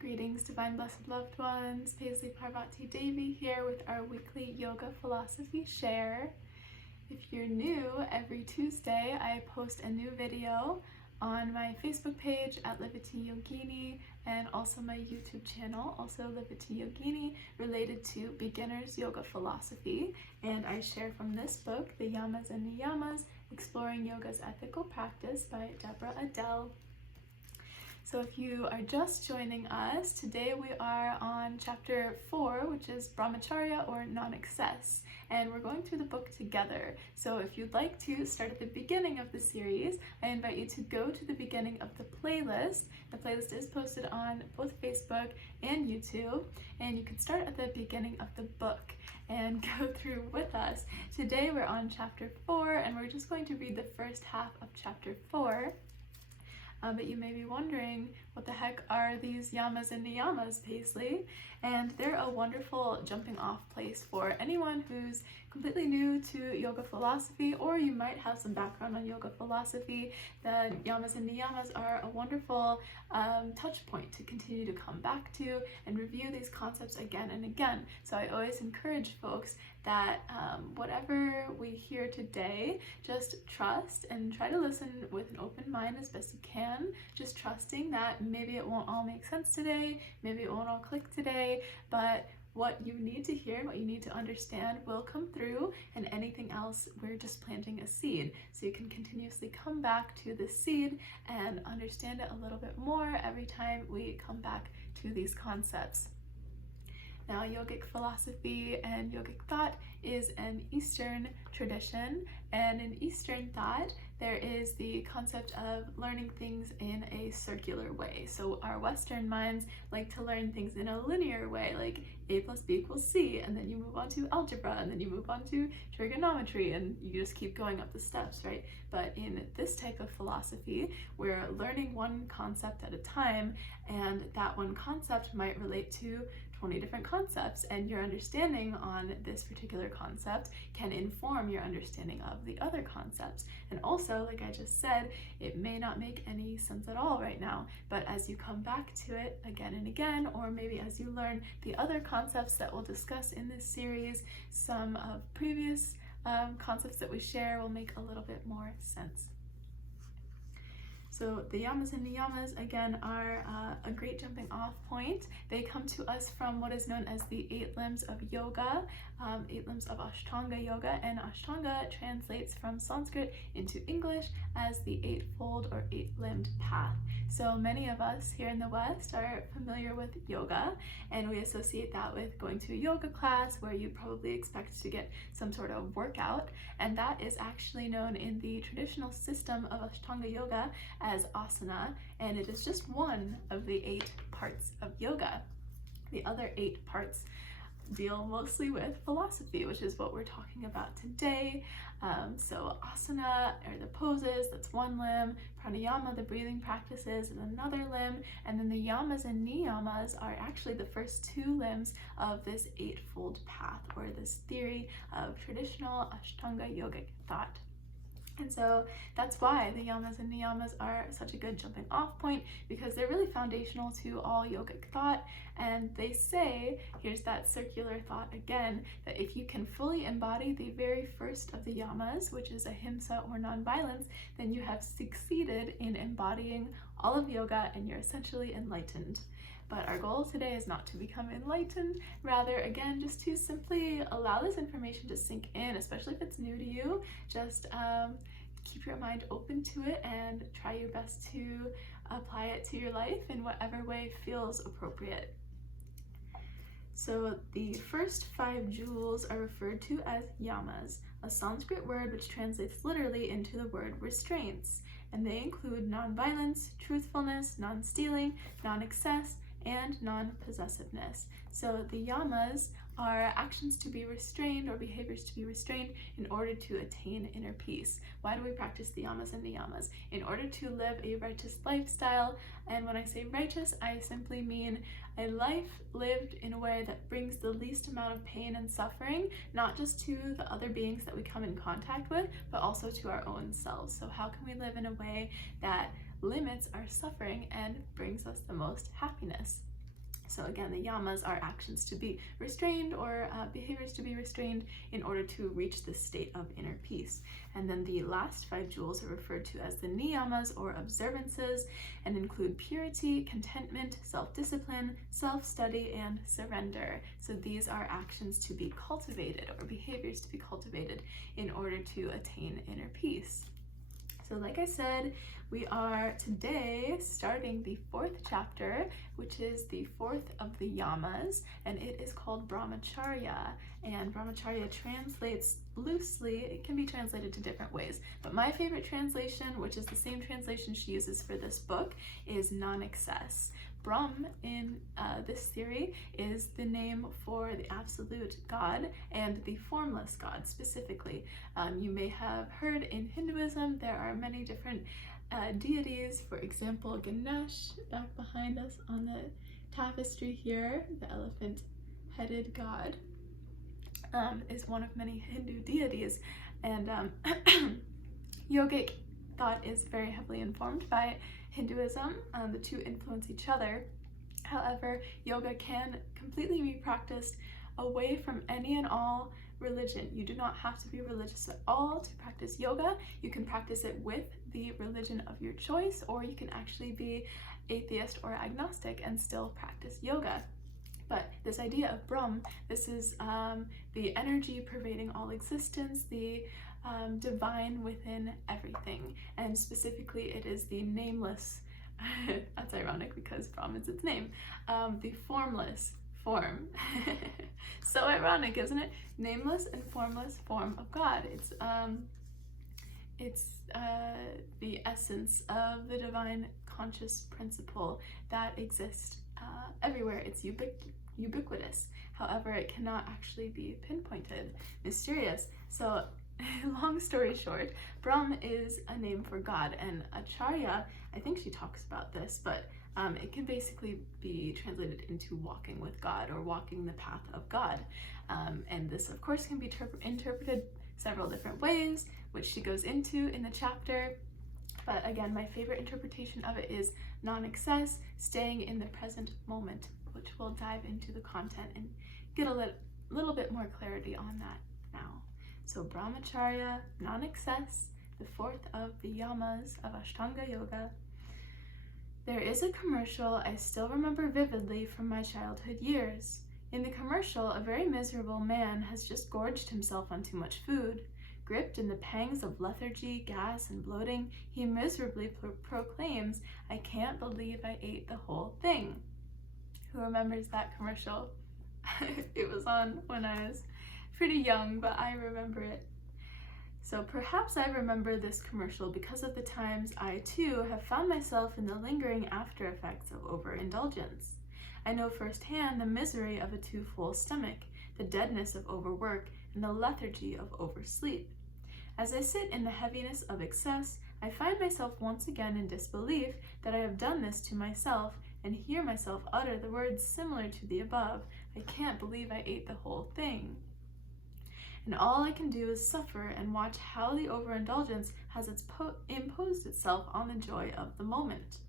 Greetings, divine blessed loved ones. Paisley Parvati Devi here with our weekly yoga philosophy share. If you're new, every Tuesday I post a new video on my Facebook page at Livati Yogini and also my YouTube channel, also Livati Yogini, related to beginner's yoga philosophy. And I share from this book, the Yamas and Niyamas, Exploring Yoga's Ethical Practice by Deborah Adele. So if you are just joining us, today we are on chapter 4, which is Brahmacharya or non-excess, and we're going through the book together. So if you'd like to start at the beginning of the series, I invite you to go to the beginning of the playlist. The playlist is posted on both Facebook and YouTube, and you can start at the beginning of the book and go through with us. Today we're on chapter 4, and we're just going to read the first half of chapter 4. But you may be wondering, what the heck are these Yamas and Niyamas, Paisley? And they're a wonderful jumping off place for anyone who's completely new to yoga philosophy, or you might have some background on yoga philosophy. The Yamas and Niyamas are a wonderful touch point to continue to come back to and review these concepts again and again. So I always encourage folks that whatever we hear today, just trust and try to listen with an open mind as best you can, just trusting that maybe it won't all make sense today, maybe it won't all click today, but what you need to hear, what you need to understand will come through, and anything else, we're just planting a seed. So you can continuously come back to the seed and understand it a little bit more every time we come back to these concepts. Now, yogic philosophy and yogic thought is an Eastern tradition, and in Eastern thought, there is the concept of learning things in a circular way. So our Western minds like to learn things in a linear way, like A plus B equals C, and then you move on to algebra, and then you move on to trigonometry, and you just keep going up the steps, right? But in this type of philosophy, we're learning one concept at a time, and that one concept might relate to 20 different concepts, and your understanding on this particular concept can inform your understanding of the other concepts. And also, like I just said, it may not make any sense at all right now, but as you come back to it again and again, or maybe as you learn the other concepts that we'll discuss in this series, some of previous concepts that we share will make a little bit more sense. So the Yamas and Niyamas, again, are a great jumping off point. They come to us from what is known as the 8 limbs of yoga, 8 limbs of Ashtanga yoga, and Ashtanga translates from Sanskrit into English as the 8-fold or 8-limbed path. So many of us here in the West are familiar with yoga, and we associate that with going to a yoga class where you probably expect to get some sort of workout, and that is actually known in the traditional system of Ashtanga yoga as asana, and it is just one of the 8 parts of yoga. The other 8 parts deal mostly with philosophy, which is what we're talking about today. So asana are the poses, that's one limb. Pranayama, the breathing practices, is another limb. And then the yamas and niyamas are actually the first 2 limbs of this 8-fold path, or this theory of traditional Ashtanga yogic thought. And so that's why the Yamas and Niyamas are such a good jumping off point, because they're really foundational to all yogic thought. And they say, here's that circular thought again, that if you can fully embody the very first of the Yamas, which is ahimsa or nonviolence, then you have succeeded in embodying all of yoga and you're essentially enlightened. But our goal today is not to become enlightened, rather, again, just to simply allow this information to sink in, especially if it's new to you. Just keep your mind open to it and try your best to apply it to your life in whatever way feels appropriate. So the first 5 jewels are referred to as yamas, a Sanskrit word which translates literally into the word restraints, and they include nonviolence, truthfulness, non-stealing, non-excess, and non-possessiveness. So the yamas are actions to be restrained or behaviors to be restrained in order to attain inner peace. Why do we practice the yamas and niyamas? In order to live a righteous lifestyle. And when I say righteous, I simply mean a life lived in a way that brings the least amount of pain and suffering, not just to the other beings that we come in contact with, but also to our own selves. So how can we live in a way that limits our suffering and brings us the most happiness? So again, the yamas are actions to be restrained or behaviors to be restrained in order to reach this state of inner peace. And then the last 5 jewels are referred to as the niyamas or observances and include purity, contentment, self-discipline, self-study, and surrender. So these are actions to be cultivated or behaviors to be cultivated in order to attain inner peace. So like I said, we are today starting the 4th chapter, which is the 4th of the yamas, and it is called brahmacharya. And brahmacharya translates loosely, it can be translated to different ways, but my favorite translation, which is the same translation she uses for this book, is non-excess. Brahm in this theory is the name for the absolute God and the formless God specifically. You may have heard in Hinduism there are many different deities. For example, Ganesh, back behind us on the tapestry here, the elephant-headed god, is one of many Hindu deities, and yogic thought is very heavily informed by Hinduism. The two influence each other. However, yoga can completely be practiced away from any and all religion. You do not have to be religious at all to practice yoga. You can practice it with the religion of your choice, or you can actually be atheist or agnostic and still practice yoga. But this idea of Brahm, this is the energy pervading all existence, the divine within everything, and specifically it is the nameless, that's ironic because Brahm is its name, the formless form. So ironic, isn't it? Nameless and formless form of God. It's the essence of the divine conscious principle that exists everywhere. It's ubiquitous. However, it cannot actually be pinpointed, mysterious. So long story short, Brahm is a name for God, and Acharya, I think she talks about this, but it can basically be translated into walking with God or walking the path of God. And this, of course, can be interpreted several different ways, which she goes into in the chapter. But again, my favorite interpretation of it is non-excess, staying in the present moment, which we'll dive into the content and get a little bit more clarity on that now. So brahmacharya, non-excess, the 4th of the yamas of Ashtanga Yoga. There is a commercial I still remember vividly from my childhood years. In the commercial, a very miserable man has just gorged himself on too much food. Gripped in the pangs of lethargy, gas, and bloating, he miserably proclaims, "I can't believe I ate the whole thing." Who remembers that commercial? It was on when I was pretty young, but I remember it. So perhaps I remember this commercial because of the times I too have found myself in the lingering after effects of overindulgence. I know firsthand the misery of a too full stomach, the deadness of overwork, and the lethargy of oversleep. As I sit in the heaviness of excess, I find myself once again in disbelief that I have done this to myself, and hear myself utter the words similar to the above, "I can't believe I ate the whole thing." And all I can do is suffer and watch how the overindulgence has imposed itself on the joy of the moment.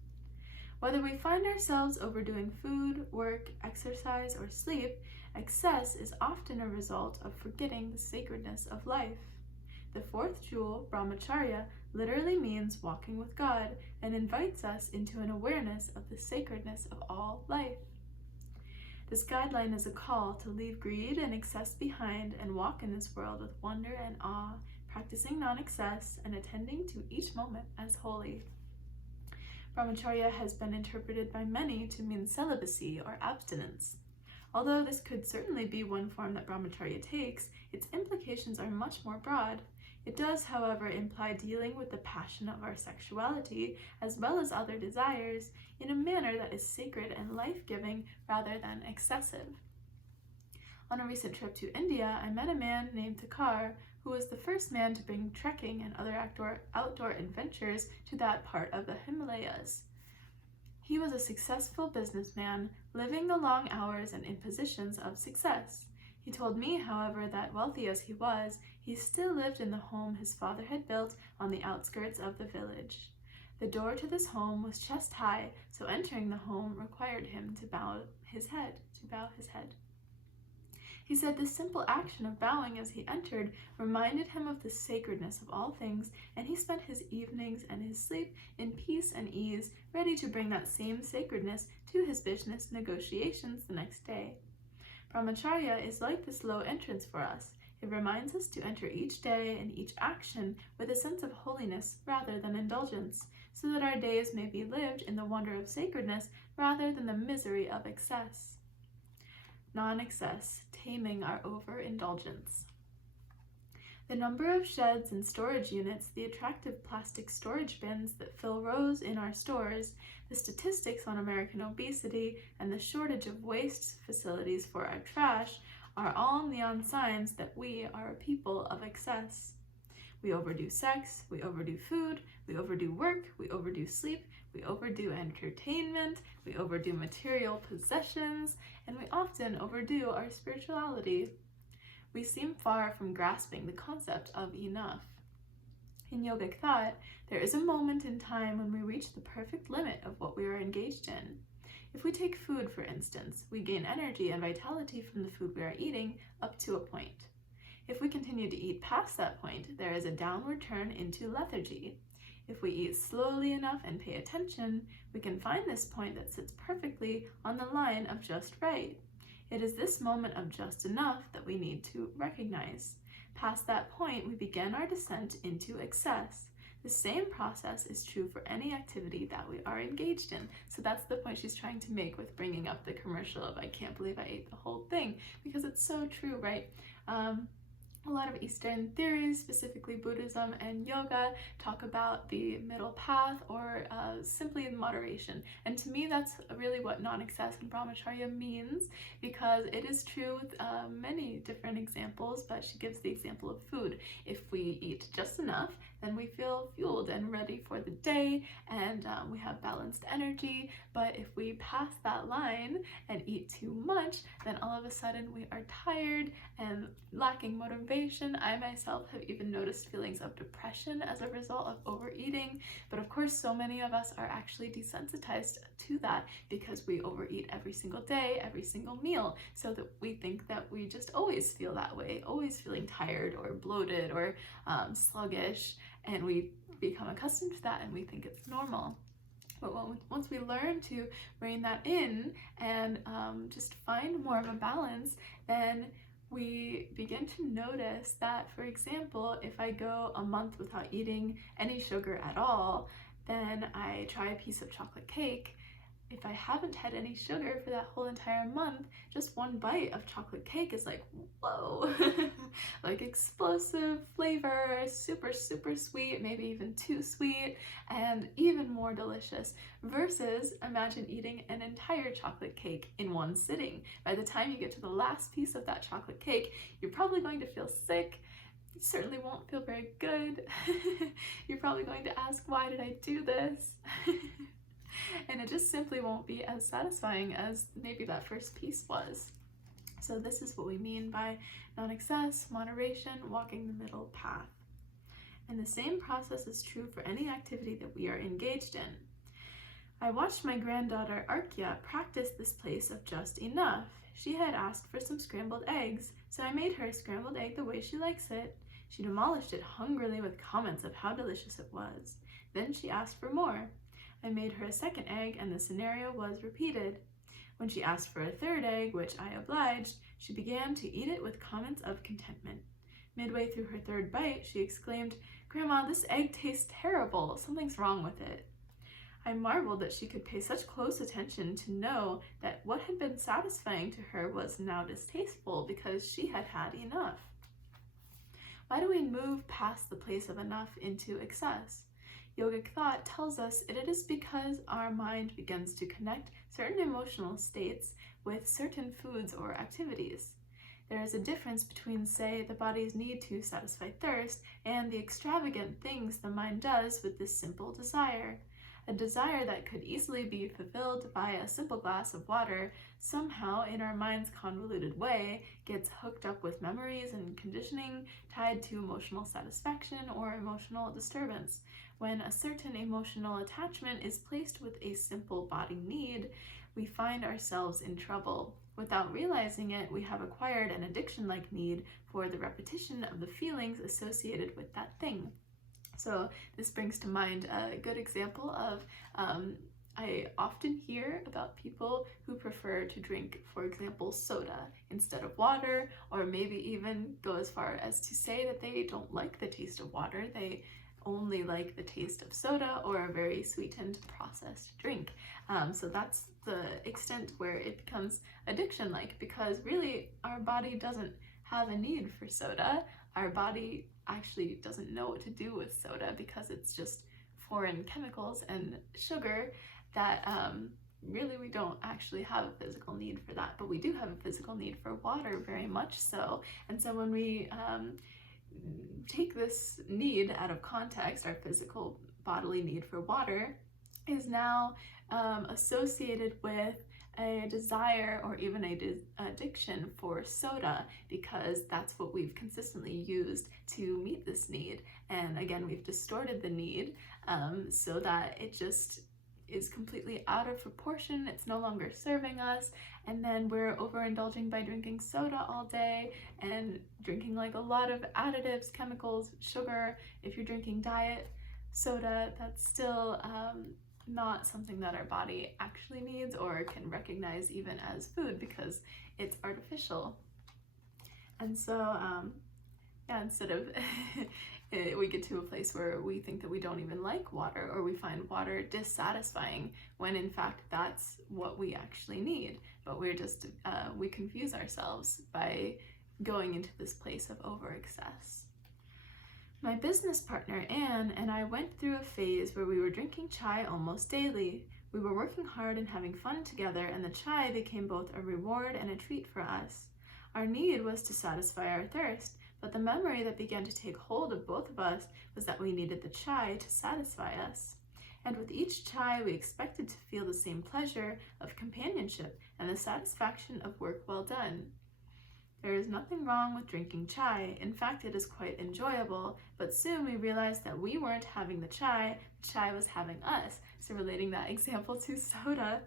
Whether we find ourselves overdoing food, work, exercise, or sleep, excess is often a result of forgetting the sacredness of life. The 4th jewel, brahmacharya, literally means walking with God and invites us into an awareness of the sacredness of all life. This guideline is a call to leave greed and excess behind and walk in this world with wonder and awe, practicing non-excess and attending to each moment as holy. Brahmacharya has been interpreted by many to mean celibacy or abstinence. Although this could certainly be one form that brahmacharya takes, its implications are much more broad. It does, however, imply dealing with the passion of our sexuality, as well as other desires, in a manner that is sacred and life-giving rather than excessive. On a recent trip to India, I met a man named Thakar, who was the first man to bring trekking and other outdoor adventures to that part of the Himalayas. He was a successful businessman, living the long hours and in positions of success. He told me, however, that wealthy as he was, he still lived in the home his father had built on the outskirts of the village. The door to this home was chest high, so entering the home required him to bow his head. He said this simple action of bowing as he entered reminded him of the sacredness of all things, and he spent his evenings and his sleep in peace and ease, ready to bring that same sacredness to his business negotiations the next day. Brahmacharya is like this low entrance for us. It reminds us to enter each day and each action with a sense of holiness rather than indulgence, so that our days may be lived in the wonder of sacredness rather than the misery of excess. Non-excess, taming our overindulgence. The number of sheds and storage units, the attractive plastic storage bins that fill rows in our stores, the statistics on American obesity, and the shortage of waste facilities for our trash are all neon signs that we are a people of excess. We overdo sex, we overdo food, we overdo work, we overdo sleep, we overdo entertainment, we overdo material possessions, and we often overdo our spirituality. We seem far from grasping the concept of enough. In yogic thought, there is a moment in time when we reach the perfect limit of what we are engaged in. If we take food, for instance, we gain energy and vitality from the food we are eating up to a point. If we continue to eat past that point, there is a downward turn into lethargy. If we eat slowly enough and pay attention, we can find this point that sits perfectly on the line of just right. It is this moment of just enough that we need to recognize. Past that point, we begin our descent into excess. The same process is true for any activity that we are engaged in. So that's the point she's trying to make with bringing up the commercial of I can't believe I ate the whole thing, because it's so true, right? A lot of Eastern theories, specifically Buddhism and yoga, talk about the middle path or simply moderation. And to me, that's really what non-excess and brahmacharya means, because it is true with many different examples, but she gives the example of food. If we eat just enough, then we feel fueled and ready for the day, and we have balanced energy. But if we pass that line and eat too much, then all of a sudden we are tired and lacking motivation. I myself have even noticed feelings of depression as a result of overeating, but of course so many of us are actually desensitized to that because we overeat every single day, every single meal, so that we think that we just always feel that way, always feeling tired or bloated or sluggish, and we become accustomed to that and we think it's normal. But once we learn to rein that in and just find more of a balance, then we begin to notice that, for example, if I go a month without eating any sugar at all, then I try a piece of chocolate cake. If I haven't had any sugar for that whole entire month, just one bite of chocolate cake is like, whoa, like explosive flavor, super, super sweet, maybe even too sweet, and even more delicious, versus imagine eating an entire chocolate cake in one sitting. By the time you get to the last piece of that chocolate cake, you're probably going to feel sick. You certainly won't feel very good. You're probably going to ask, why did I do this? And it just simply won't be as satisfying as maybe that first piece was. So this is what we mean by non-excess, moderation, walking the middle path. And the same process is true for any activity that we are engaged in. I watched my granddaughter Arkya practice this place of just enough. She had asked for some scrambled eggs, so I made her a scrambled egg the way she likes it. She demolished it hungrily with comments of how delicious it was. Then she asked for more. I made her a second egg, and the scenario was repeated. When she asked for a third egg, which I obliged, she began to eat it with comments of contentment. Midway through her third bite, she exclaimed, "Grandma, this egg tastes terrible. Something's wrong with it." I marveled that she could pay such close attention to know that what had been satisfying to her was now distasteful because she had had enough. Why do we move past the place of enough into excess? Yogic thought tells us it is because our mind begins to connect certain emotional states with certain foods or activities. There is a difference between, say, the body's need to satisfy thirst and the extravagant things the mind does with this simple desire. a desire that could easily be fulfilled by a simple glass of water somehow in our mind's convoluted way gets hooked up with memories and conditioning tied to emotional satisfaction or emotional disturbance. When a certain emotional attachment is placed with a simple body need, we find ourselves in trouble. Without realizing it, we have acquired an addiction-like need for the repetition of the feelings associated with that thing. So this brings to mind a good example of I often hear about people who prefer to drink, for example, soda instead of water, or maybe even go as far as to say that they don't like the taste of water. They only like the taste of soda or a very sweetened processed drink. So that's the extent where it becomes addiction-like, because really our body doesn't have a need for soda. Our body actually doesn't know what to do with soda because it's just foreign chemicals and sugar that really we don't actually have a physical need for that, but we do have a physical need for water, very much so. And so when we take this need out of context, our physical bodily need for water is now associated with a desire or even a addiction for soda, because that's what we've consistently used to meet this need. And again, we've distorted the need so that it just is completely out of proportion. It's no longer serving us, and then we're overindulging by drinking soda all day and drinking like a lot of additives, chemicals, sugar. If you're drinking diet soda, that's still not something that our body actually needs or can recognize even as food, because it's artificial. And so instead of we get to a place where we think that we don't even like water, or we find water dissatisfying, when in fact that's what we actually need. But we're just we confuse ourselves by going into this place of overexcess. My business partner Anne and I went through a phase where we were drinking chai almost daily. We were working hard and having fun together, and the chai became both a reward and a treat for us. Our need was to satisfy our thirst, but the memory that began to take hold of both of us was that we needed the chai to satisfy us. And with each chai, we expected to feel the same pleasure of companionship and the satisfaction of work well done. There is nothing wrong with drinking chai. In fact, it is quite enjoyable, but soon we realized that we weren't having the chai was having us. So relating that example to soda,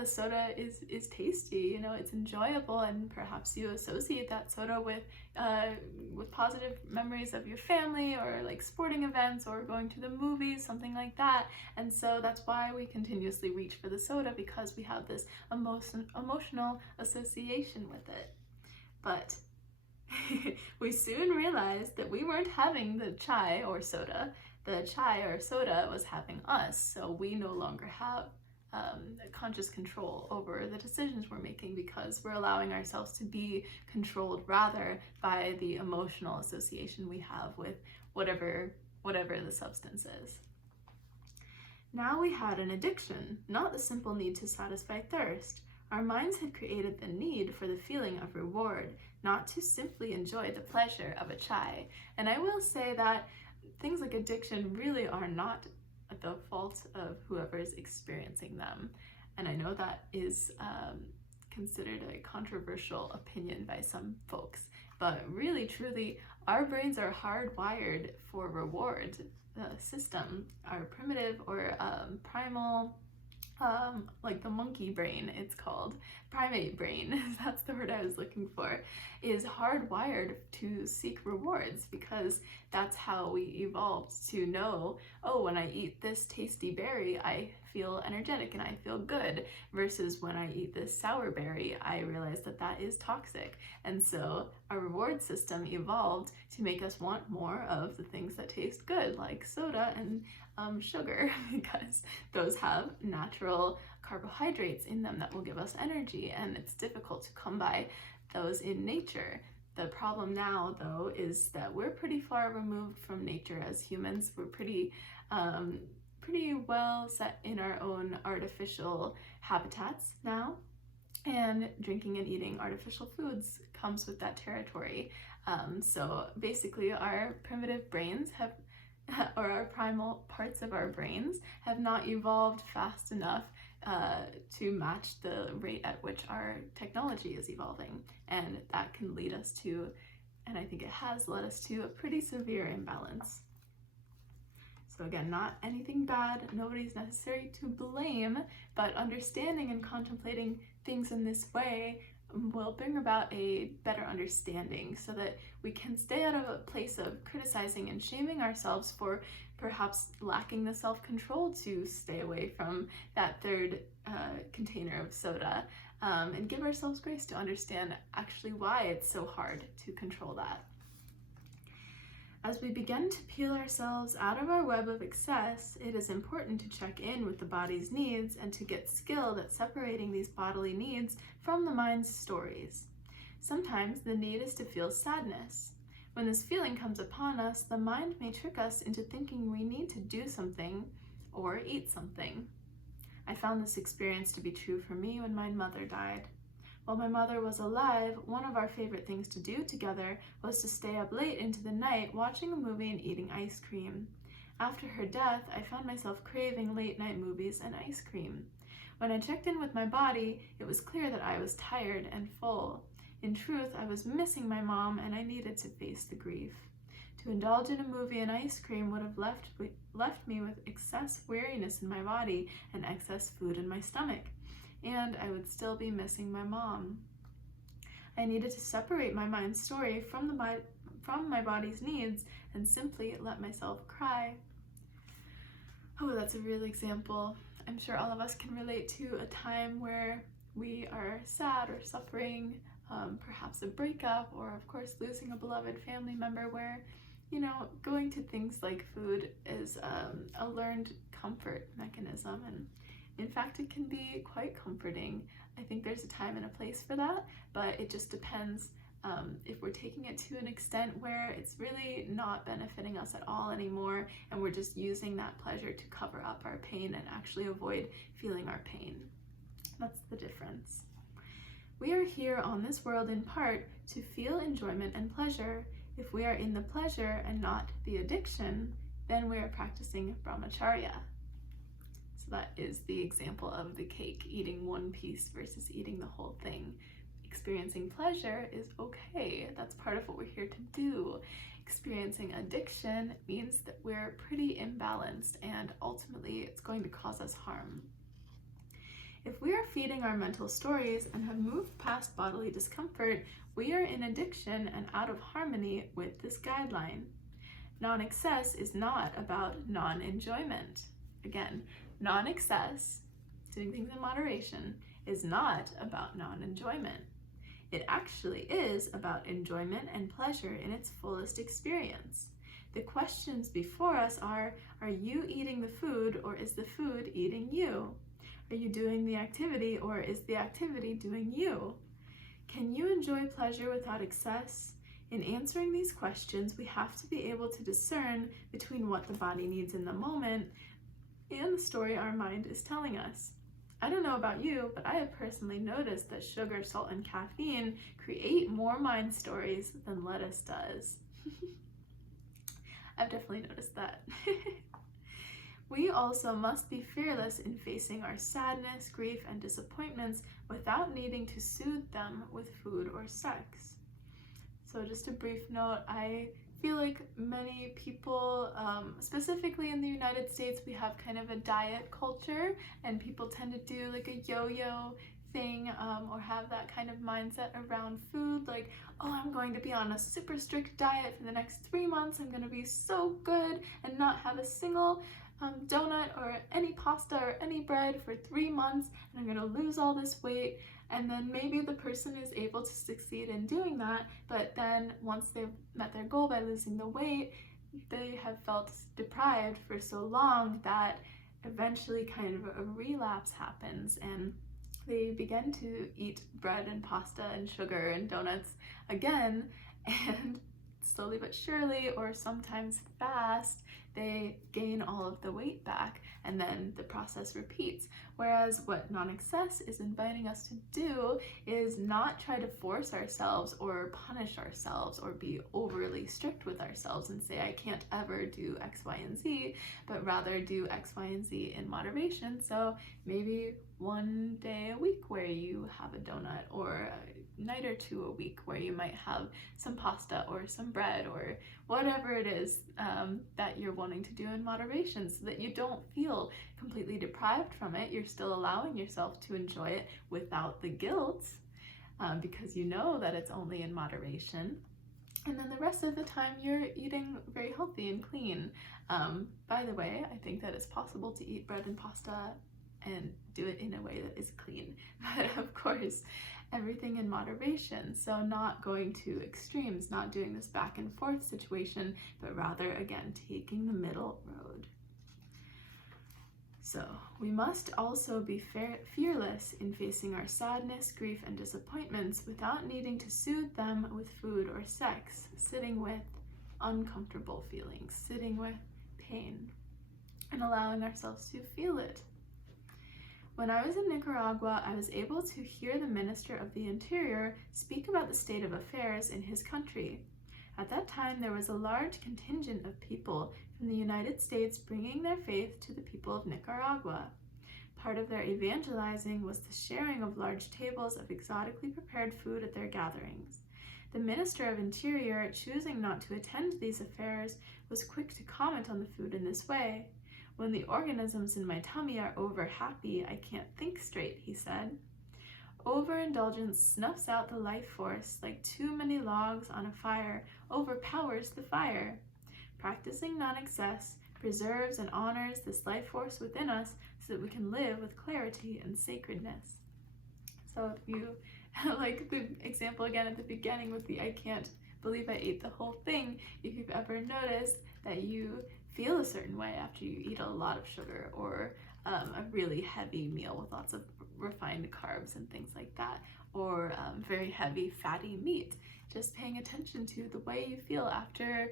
the soda is tasty, you know, it's enjoyable, and perhaps you associate that soda with positive memories of your family, or like sporting events, or going to the movies, something like that. And so that's why we continuously reach for the soda, because we have this emotional association with it. But we soon realized that we weren't having the chai or soda. The chai or soda was having us, so we no longer have conscious control over the decisions we're making, because we're allowing ourselves to be controlled rather by the emotional association we have with whatever the substance is. Now we had an addiction, not the simple need to satisfy thirst. Our minds had created the need for the feeling of reward, not to simply enjoy the pleasure of a chai. And I will say that things like addiction really are not the fault of whoever is experiencing them. And I know that is considered a controversial opinion by some folks, but really, truly, our brains are hardwired for reward system. Our primitive or primal, like the monkey brain, it's called, primate brain, that's the word I was looking for, is hardwired to seek rewards, because that's how we evolved to know, oh, when I eat this tasty berry, I feel energetic and I feel good, versus when I eat this sour berry, I realize that that is toxic. And so our reward system evolved to make us want more of the things that taste good, like soda and sugar, because those have natural carbohydrates in them that will give us energy, and it's difficult to come by those in nature. The problem now, though, is that we're pretty far removed from nature as humans. We're pretty well set in our own artificial habitats now, and drinking and eating artificial foods comes with that territory. So basically our primitive brains have, or our primal parts of our brains have not evolved fast enough to match the rate at which our technology is evolving. And that can lead us to, and I think it has led us to, a pretty severe imbalance. So again, not anything bad, nobody's necessary to blame, but understanding and contemplating things in this way will bring about a better understanding so that we can stay out of a place of criticizing and shaming ourselves for perhaps lacking the self-control to stay away from that third container of soda, and give ourselves grace to understand actually why it's so hard to control that. As we begin to peel ourselves out of our web of excess, it is important to check in with the body's needs and to get skilled at separating these bodily needs from the mind's stories. Sometimes the need is to feel sadness. When this feeling comes upon us, the mind may trick us into thinking we need to do something or eat something. I found this experience to be true for me when my mother died. While my mother was alive, one of our favorite things to do together was to stay up late into the night watching a movie and eating ice cream. After her death, I found myself craving late-night movies and ice cream. When I checked in with my body, it was clear that I was tired and full. In truth, I was missing my mom and I needed to face the grief. To indulge in a movie and ice cream would have left me with excess weariness in my body and excess food in my stomach. And I would still be missing my mom. I needed to separate my mind's story from my body's needs and simply let myself cry. Oh, that's a real example. I'm sure all of us can relate to a time where we are sad or suffering, perhaps a breakup, or of course losing a beloved family member, where, you know, going to things like food is a learned comfort mechanism, and in fact, it can be quite comforting. I think there's a time and a place for that, but it just depends if we're taking it to an extent where it's really not benefiting us at all anymore, and we're just using that pleasure to cover up our pain and actually avoid feeling our pain. That's the difference. We are here on this world in part to feel enjoyment and pleasure. If we are in the pleasure and not the addiction, then we are practicing brahmacharya. So that is the example of the cake, eating one piece versus eating the whole thing. Experiencing pleasure is okay. That's part of what we're here to do. Experiencing addiction means that we're pretty imbalanced, and ultimately it's going to cause us harm. If we are feeding our mental stories and have moved past bodily discomfort, we are in addiction and out of harmony with this guideline. Non-excess is not about non-enjoyment. Again, non-excess, doing things in moderation, is not about non-enjoyment. It actually is about enjoyment and pleasure in its fullest experience. The questions before us are you eating the food, or is the food eating you? Are you doing the activity, or is the activity doing you? Can you enjoy pleasure without excess? In answering these questions, we have to be able to discern between what the body needs in the moment and the story our mind is telling us. I don't know about you, but I have personally noticed that sugar, salt, and caffeine create more mind stories than lettuce does. I've definitely noticed that. We also must be fearless in facing our sadness, grief, and disappointments without needing to soothe them with food or sex. So just a brief note, I feel like many people, specifically in the United States, we have kind of a diet culture, and people tend to do like a yo-yo thing, or have that kind of mindset around food, like, oh, I'm going to be on a super strict diet for the next 3 months, I'm going to be so good and not have a single donut or any pasta or any bread for 3 months, and I'm going to lose all this weight. And then maybe the person is able to succeed in doing that, but then once they've met their goal by losing the weight, they have felt deprived for so long that eventually kind of a relapse happens, and they begin to eat bread and pasta and sugar and donuts again, and slowly but surely, or sometimes fast, they gain all of the weight back, and then the process repeats. Whereas what non-excess is inviting us to do is not try to force ourselves or punish ourselves or be overly strict with ourselves and say, I can't ever do X, Y, and Z, but rather do X, Y, and Z in moderation. So maybe one day a week where you have a donut, or a night or two a week where you might have some pasta or some bread or whatever it is that you're wanting to do in moderation, so that you don't feel completely deprived from it. You're still allowing yourself to enjoy it without the guilt, because you know that it's only in moderation. And then the rest of the time you're eating very healthy and clean. By the way, I think that it's possible to eat bread and pasta and do it in a way that is clean, but of course everything in moderation. So not going to extremes, not doing this back and forth situation, but rather, again, taking the middle road. So we must also be fearless in facing our sadness, grief, and disappointments without needing to soothe them with food or sex, sitting with uncomfortable feelings, sitting with pain, and allowing ourselves to feel it. When I was in Nicaragua, I was able to hear the Minister of the Interior speak about the state of affairs in his country. At that time, there was a large contingent of people from the United States bringing their faith to the people of Nicaragua. Part of their evangelizing was the sharing of large tables of exotically prepared food at their gatherings. The Minister of Interior, choosing not to attend these affairs, was quick to comment on the food in this way. When the organisms in my tummy are over happy, I can't think straight, he said. Overindulgence snuffs out the life force like too many logs on a fire, overpowers the fire. Practicing non-excess preserves and honors this life force within us so that we can live with clarity and sacredness. So if you, like the example again at the beginning with the I can't believe I ate the whole thing, if you've ever noticed that you feel a certain way after you eat a lot of sugar, or a really heavy meal with lots of refined carbs and things like that, or very heavy fatty meat, just paying attention to the way you feel after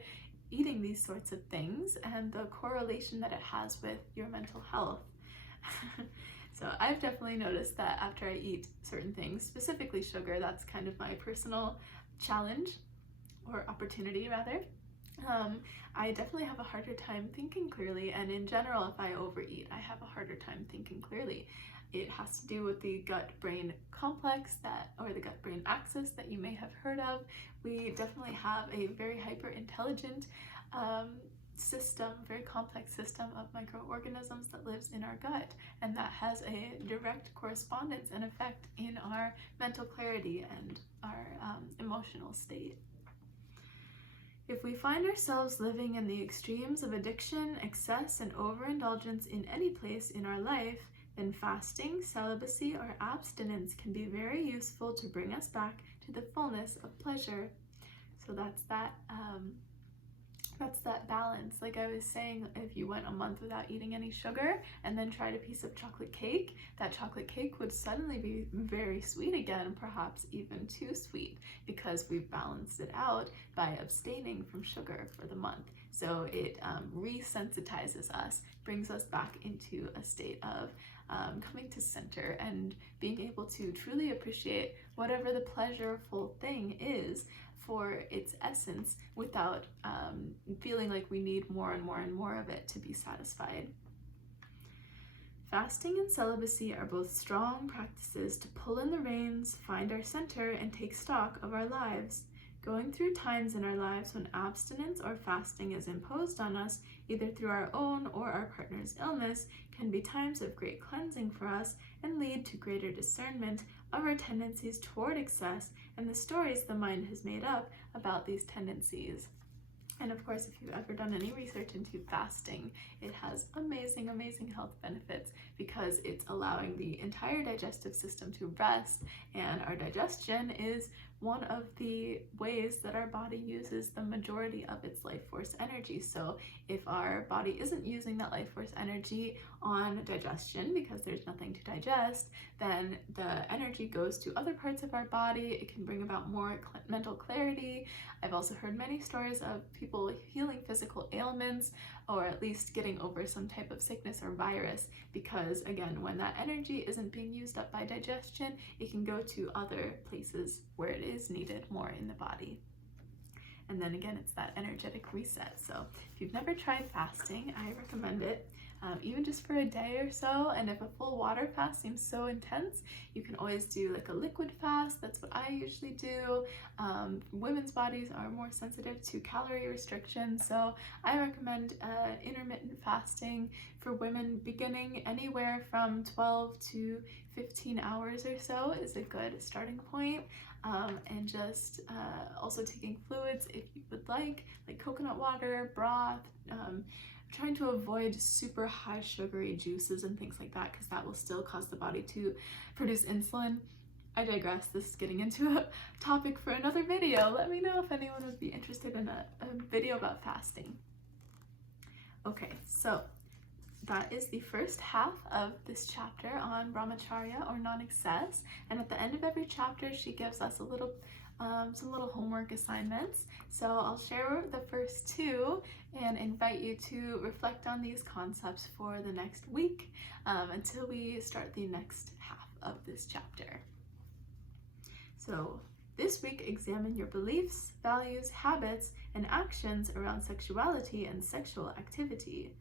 eating these sorts of things and the correlation that it has with your mental health. So I've definitely noticed that after I eat certain things, specifically sugar, that's kind of my personal challenge, or opportunity rather. I definitely have a harder time thinking clearly, and in general, if I overeat, I have a harder time thinking clearly. It has to do with the gut-brain complex or the gut-brain axis that you may have heard of. We definitely have a very hyper-intelligent system, very complex system of microorganisms that lives in our gut, and that has a direct correspondence and effect in our mental clarity and our emotional state. If we find ourselves living in the extremes of addiction, excess, and overindulgence in any place in our life, then fasting, celibacy, or abstinence can be very useful to bring us back to the fullness of pleasure. So that's that balance. Like I was saying, if you went a month without eating any sugar and then tried a piece of chocolate cake, that chocolate cake would suddenly be very sweet again, perhaps even too sweet, because we've balanced it out by abstaining from sugar for the month. So it resensitizes us, brings us back into a state of coming to center and being able to truly appreciate whatever the pleasureful thing is for its essence, without feeling like we need more and more and more of it to be satisfied. Fasting and celibacy are both strong practices to pull in the reins, find our center, and take stock of our lives. Going through times in our lives when abstinence or fasting is imposed on us, either through our own or our partner's illness, can be times of great cleansing for us and lead to greater discernment of our tendencies toward excess and the stories the mind has made up about these tendencies. And of course, if you've ever done any research into fasting, it has amazing, amazing health benefits because it's allowing the entire digestive system to rest, and our digestion is one of the ways that our body uses the majority of its life force energy. So if our body isn't using that life force energy on digestion because there's nothing to digest, then the energy goes to other parts of our body. It can bring about more mental clarity. I've also heard many stories of people healing physical ailments, or at least getting over some type of sickness or virus, because again, when that energy isn't being used up by digestion, it can go to other places where it is needed more in the body. And then again, it's that energetic reset. So if you've never tried fasting, I recommend it, even just for a day or so. And if a full water fast seems so intense, you can always do like a liquid fast. That's what I usually do. Women's bodies are more sensitive to calorie restrictions, so I recommend intermittent fasting for women. Beginning anywhere from 12 to 15 hours or so is a good starting point. And just also taking fluids if you would like coconut water, broth, trying to avoid super high sugary juices and things like that, because that will still cause the body to produce insulin. I digress. This is getting into a topic for another video. Let me know if anyone would be interested in a video about fasting. Okay, so that is the first half of this chapter on brahmacharya or non-excess, and at the end of every chapter she gives us a little some little homework assignments. So I'll share the first two and invite you to reflect on these concepts for the next week until we start the next half of this chapter. So this week, examine your beliefs, values, habits, and actions around sexuality and sexual activity.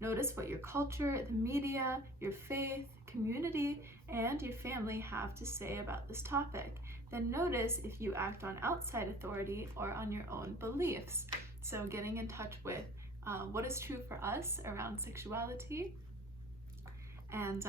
Notice what your culture, the media, your faith, community, and your family have to say about this topic. Then notice if you act on outside authority or on your own beliefs. So getting in touch with what is true for us around sexuality, and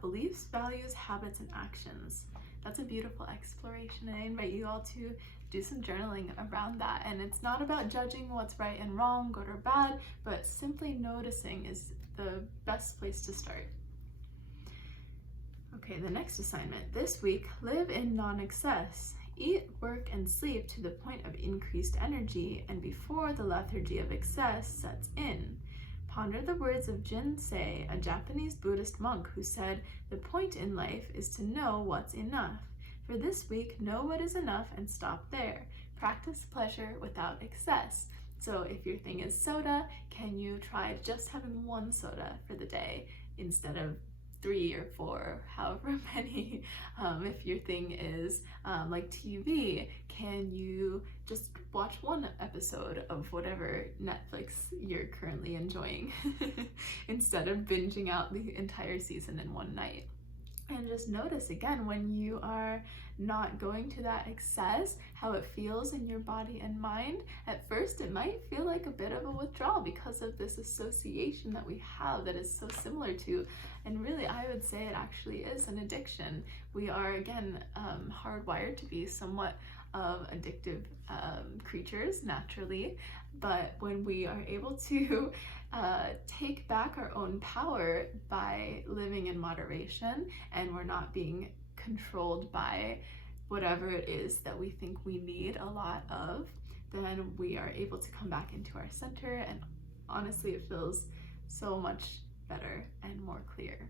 beliefs, values, habits, and actions. That's a beautiful exploration. I invite you all to do some journaling around that. And it's not about judging what's right and wrong, good or bad, but simply noticing is the best place to start. Okay, the next assignment. This week, live in non-excess. Eat, work, and sleep to the point of increased energy and before the lethargy of excess sets in. Ponder the words of Jinsei, a Japanese Buddhist monk who said, "The point in life is to know what's enough. For this week, know what is enough and stop there. Practice pleasure without excess." So if your thing is soda, can you try just having one soda for the day instead of 3 or 4, however many? If your thing is like TV, can you just watch one episode of whatever Netflix you're currently enjoying instead of binging out the entire season in one night? And just notice again, when you are not going to that excess, how it feels in your body and mind. At first, it might feel like a bit of a withdrawal because of this association that we have that is so similar to, and really I would say it actually is an addiction. We are, again, hardwired to be somewhat of addictive creatures naturally, but when we are able to take back our own power by living in moderation, and we're not being controlled by whatever it is that we think we need a lot of, then we are able to come back into our center, and honestly it feels so much better and more clear.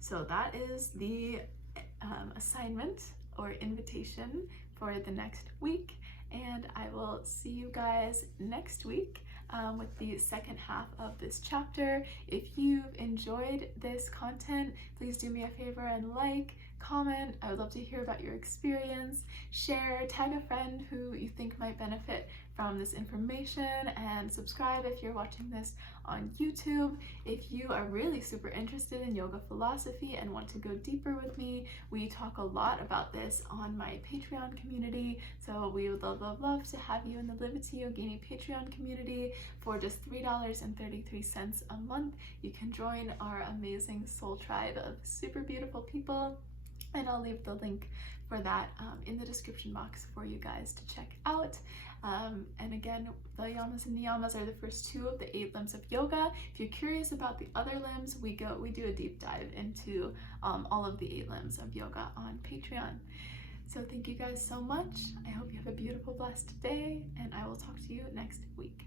So that is the assignment or invitation for the next week, and I will see you guys next week with the second half of this chapter. If you've enjoyed this content, please do me a favor and comment. I would love to hear about your experience. Share, tag a friend who you think might benefit from this information, and subscribe if you're watching this on YouTube. If you are really super interested in yoga philosophy and want to go deeper with me, we talk a lot about this on my Patreon community, so we would love to have you in the Livity Yogini Patreon community. For just $3.33 a month, you can join our amazing soul tribe of super beautiful people. And I'll leave the link for that in the description box for you guys to check out. And again, the Yamas and Niyamas are the first 2 of the 8 limbs of yoga. If you're curious about the other limbs, we do a deep dive into all of the 8 limbs of yoga on Patreon. So thank you guys so much. I hope you have a beautiful, blessed day, and I will talk to you next week.